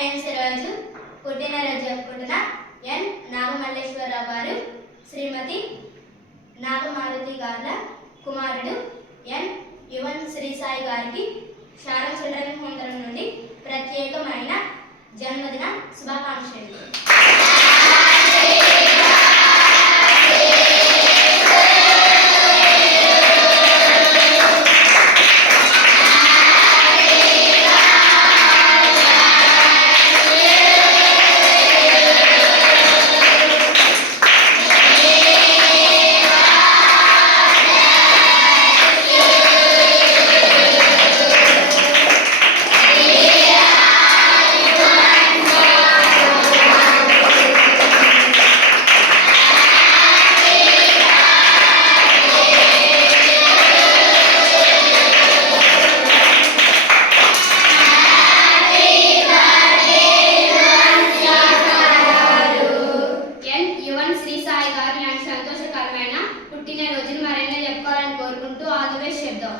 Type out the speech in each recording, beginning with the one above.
Science రోజు పుట్టినరోజు జరుపుకుంటున్న ఎన్ నాగమల్లేశ్వరరావు గారు శ్రీమతి నాగమారుతి గార్ల కుమారుడు ఎన్ యువన్ శ్రీసాయి గారికి శారద చిల్డ్రన్ హోమ్ తరఫు నుండి ప్రత్యేకమైన జన్మదిన శుభాకాంక్షలు. పుట్టినరోజును మరైనా చెప్పుకోవాలని కోరుకుంటూ ఆల్ ది బెస్ట్ చెప్దాం.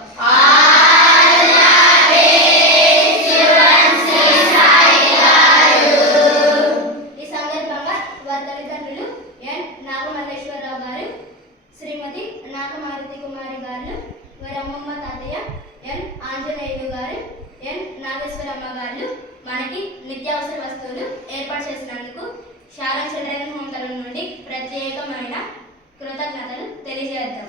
ఈ సందర్భంగా వారి తల్లిదండ్రులు ఎన్ నాగమల్లేశ్వరరావు గారు శ్రీమతి నాగమారుతి కుమారి గారు, వారి అమ్మమ్మ తాతయ్య ఎన్ ఆంజనేయులు గారు, ఎన్ నాగేశ్వరమ్మ గారు మనకి నిత్యావసర వస్తువులు ఏర్పాటు చేసినందుకు శారద చిల్డ్రన్ హోమ్ తరఫు నుండి ప్రత్యేకమైన కృతజ్ఞతలు తెలియజేద్దాం.